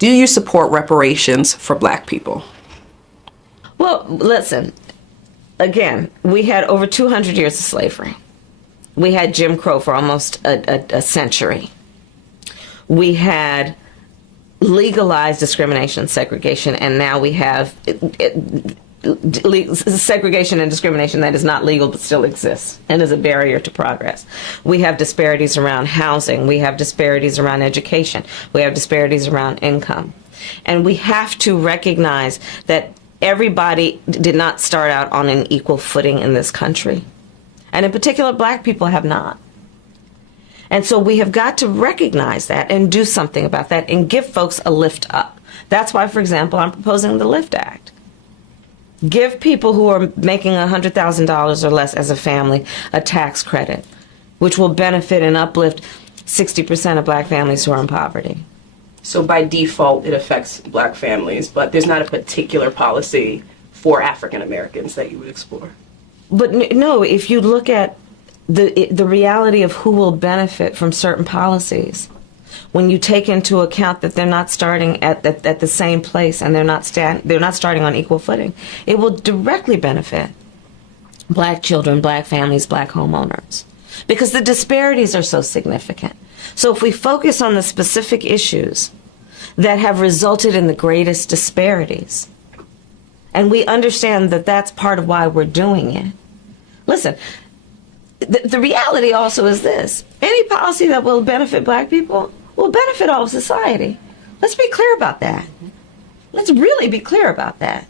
Do you support reparations for Black people? Well, listen, again, we had over 200 years of slavery. We had Jim Crow for almost a century. We had legalized discrimination, segregation, and now we have segregation and discrimination that is not legal but still exists and is a barrier to progress. We have disparities around housing. We have disparities around education. We have disparities around income. And we have to recognize that everybody did not start out on an equal footing in this country. And in particular, Black people have not. And so we have got to recognize that and do something about that and give folks a lift up. That's why, for example, I'm proposing the LIFT Act. Give people who are making $100,000 or less as a family a tax credit, which will benefit and uplift 60% of Black families who are in poverty. So by default, it affects Black families, but there's not a particular policy for African Americans that you would explore. But no, if you look at the reality of who will benefit from certain policies, when you take into account that they're not starting at the same place and they're not starting on equal footing, it will directly benefit Black children, Black families, Black homeowners, because the disparities are so significant. So if we focus on the specific issues that have resulted in the greatest disparities, and we understand that that's part of why we're doing it. Listen, the reality also is this: any policy that will benefit Black people will benefit all of society. Let's be clear about that. Let's really be clear about that.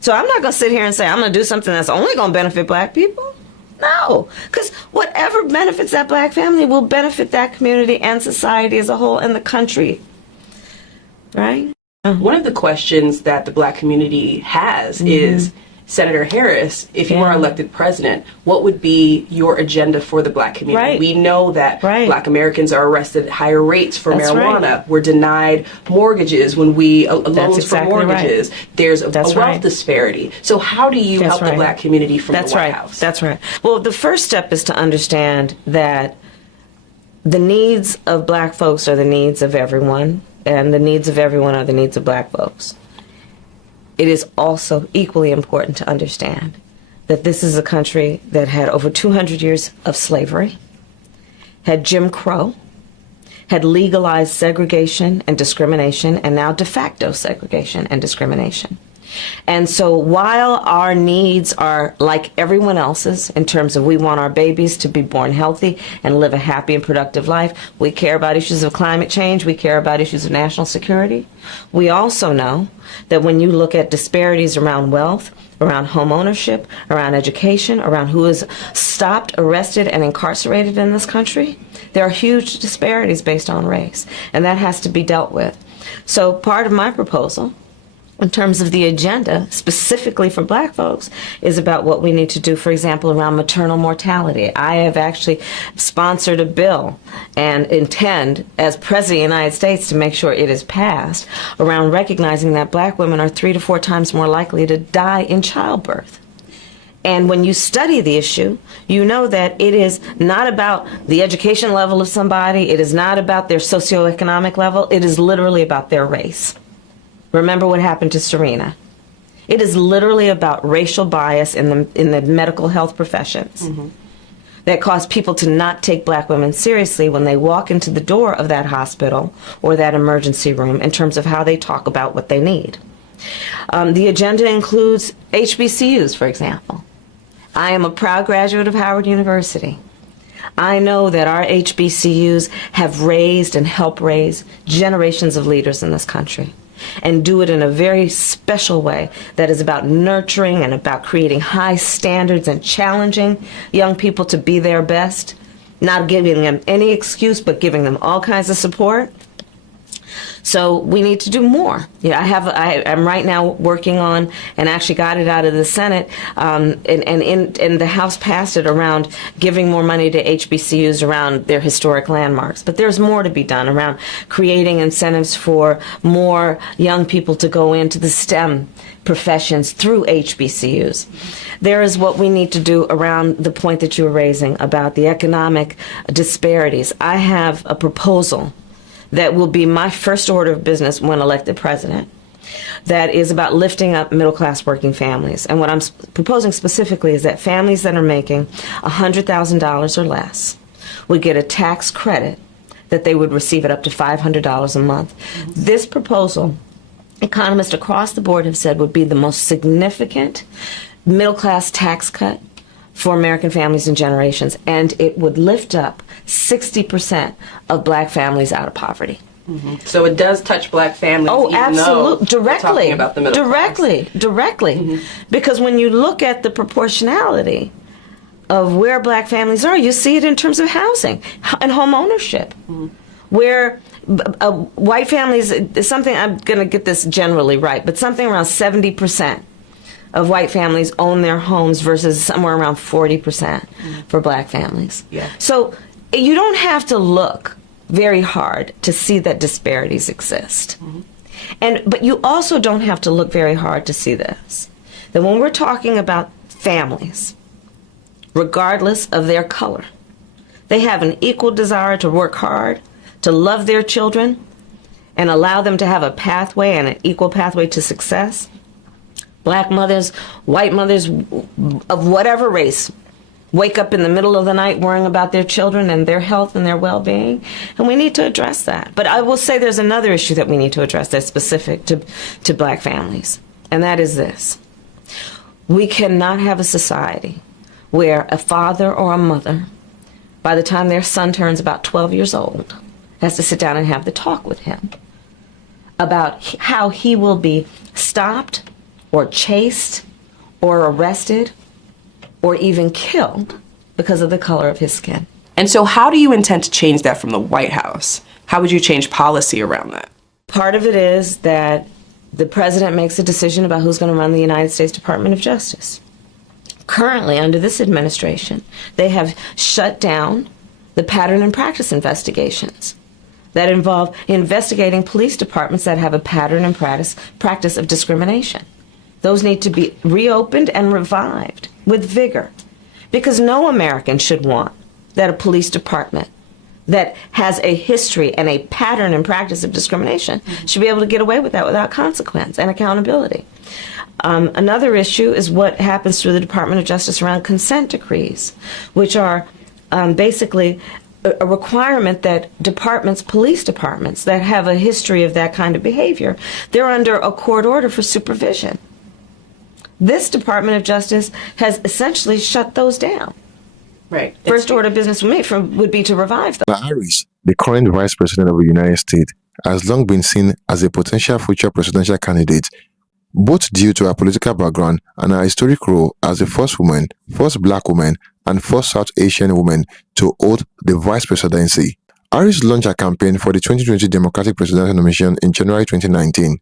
So I'm not going to sit here and say I'm going to do something that's only going to benefit Black people. No, because whatever benefits that Black family will benefit that community and society as a whole and the country. Right? One of the questions that the Black community has is, Senator Harris, if you are elected president, what would be your agenda for the Black community? Right. We know that Black Americans are arrested at higher rates for marijuana. Right. We're denied mortgages when we, loans exactly for mortgages. Right. There's a wealth disparity. So how do you help the Black community from the White House? That's right. Well, the first step is to understand that the needs of Black folks are the needs of everyone, and the needs of everyone are the needs of Black folks. It is also equally important to understand that this is a country that had over 200 years of slavery, had Jim Crow, had legalized segregation and discrimination, and now de facto segregation and discrimination. And so while our needs are like everyone else's in terms of we want our babies to be born healthy and live a happy and productive life, we care about issues of climate change, we care about issues of national security, we also know that when you look at disparities around wealth, around home ownership, around education, around who is stopped, arrested, and incarcerated in this country, there are huge disparities based on race, and that has to be dealt with. So part of my proposal in terms of the agenda, specifically for Black folks, is about what we need to do, for example, around maternal mortality. I have actually sponsored a bill and intend, as President of the United States, to make sure it is passed, around recognizing that Black women are 3 to 4 times more likely to die in childbirth. And when you study the issue, you know that it is not about the education level of somebody, it is not about their socioeconomic level, it is literally about their race. Remember what happened to Serena. It is literally about racial bias in the medical health professions that cause people to not take Black women seriously when they walk into the door of that hospital or that emergency room in terms of how they talk about what they need. The agenda includes HBCUs, for example. I am a proud graduate of Howard University. I know that our HBCUs have raised and helped raise generations of leaders in this country, and do it in a very special way that is about nurturing and about creating high standards and challenging young people to be their best, not giving them any excuse, but giving them all kinds of support. So we need to do more. Yeah, I'm right now working on, and actually got it out of the Senate, and the House passed it around giving more money to HBCUs around their historic landmarks. But there's more to be done around creating incentives for more young people to go into the STEM professions through HBCUs. There is what we need to do around the point that you were raising about the economic disparities. I have a proposal that will be my first order of business when elected president, that is about lifting up middle-class working families. And what I'm proposing specifically is that families that are making $100,000 or less would get a tax credit that they would receive it up to $500 a month. This proposal, economists across the board have said, would be the most significant middle-class tax cut for American families in generations, and it would lift up 60% of black families out of poverty. So it does touch black families. Oh, even absolutely. though we're talking about the middle class. Directly. Because when you look at the proportionality of where black families are, you see it in terms of housing and home ownership. Where white families, something, I'm going to get this generally right, but something around 70% of white families own their homes versus somewhere around 40% for black families. Yeah. So you don't have to look very hard to see that disparities exist. But you also don't have to look very hard to see this, that when we're talking about families, regardless of their color, they have an equal desire to work hard, to love their children, and allow them to have a pathway and an equal pathway to success. Black mothers, white mothers of whatever race, wake up in the middle of the night worrying about their children and their health and their well-being, and we need to address that. But I will say there's another issue that we need to address that's specific to black families, and that is this. We cannot have a society where a father or a mother, by the time their son turns about 12 years old, has to sit down and have the talk with him about how he will be stopped or chased or arrested or even killed because of the color of his skin. And so how do you intend to change that from the White House? How would you change policy around that? Part of it is that the president makes a decision about who's going to run the United States Department of Justice. Currently, under this administration, they have shut down the pattern and practice investigations that involve investigating police departments that have a pattern and practice of discrimination. Those need to be reopened and revived with vigor, because no American should want that a police department that has a history and a pattern and practice of discrimination should be able to get away with that without consequence and accountability. Another issue is what happens through the Department of Justice around consent decrees, which are basically a requirement that police departments that have a history of that kind of behavior, they're under a court order for supervision. This Department of Justice has essentially shut those down. Right. First order of business for me would be to revive them. Kamala Harris, the current Vice President of the United States, has long been seen as a potential future presidential candidate, both due to her political background and her historic role as the first woman, first black woman, and first South Asian woman to hold the vice presidency. Harris launched her campaign for the 2020 Democratic presidential nomination in January 2019.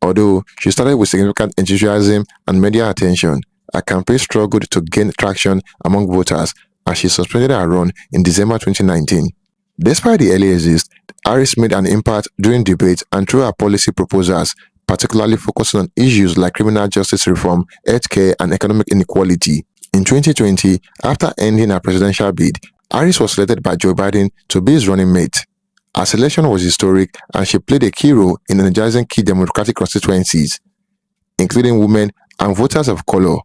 Although she started with significant enthusiasm and media attention, her campaign struggled to gain traction among voters as she suspended her run in December 2019. Despite the early exist, Harris made an impact during debates and through her policy proposals, particularly focusing on issues like criminal justice reform, healthcare, and economic inequality. In 2020, after ending her presidential bid, Harris was selected by Joe Biden to be his running mate. Her selection was historic, and she played a key role in energizing key Democratic constituencies, including women and voters of color.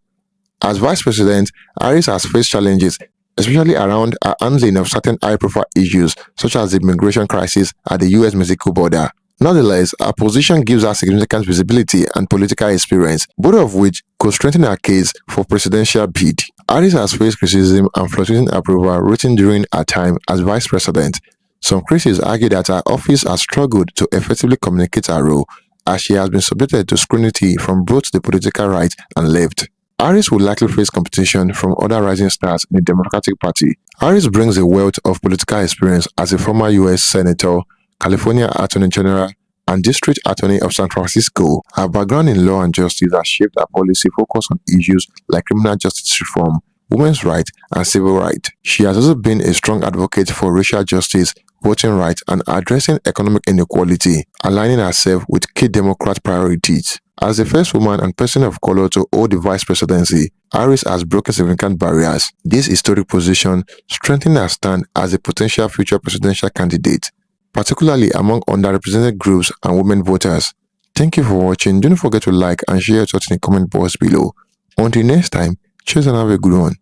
As vice president, Harris has faced challenges, especially around her handling of certain high-profile issues, such as the immigration crisis at the US-Mexico border. Nonetheless, her position gives her significant visibility and political experience, both of which could strengthen her case for presidential bid. Harris has faced criticism and fluctuating approval written during her time as vice president. Some critics argue that her office has struggled to effectively communicate her role, as she has been subjected to scrutiny from both the political right and left. Harris will likely face competition from other rising stars in the Democratic Party. Harris brings a wealth of political experience as a former U.S. Senator, California Attorney General, and District Attorney of San Francisco. Her background in law and justice has shaped her policy focus on issues like criminal justice reform, women's rights, and civil rights. She has also been a strong advocate for racial justice, voting rights, and addressing economic inequality, aligning herself with key Democrat priorities. As the first woman and person of color to hold the vice presidency, Harris has broken significant barriers. This historic position strengthens her stand as a potential future presidential candidate. particularly among underrepresented groups and women voters. Thank you for watching. Don't forget to like and share your thoughts in the comment box below. Until next time, cheers and have a good one.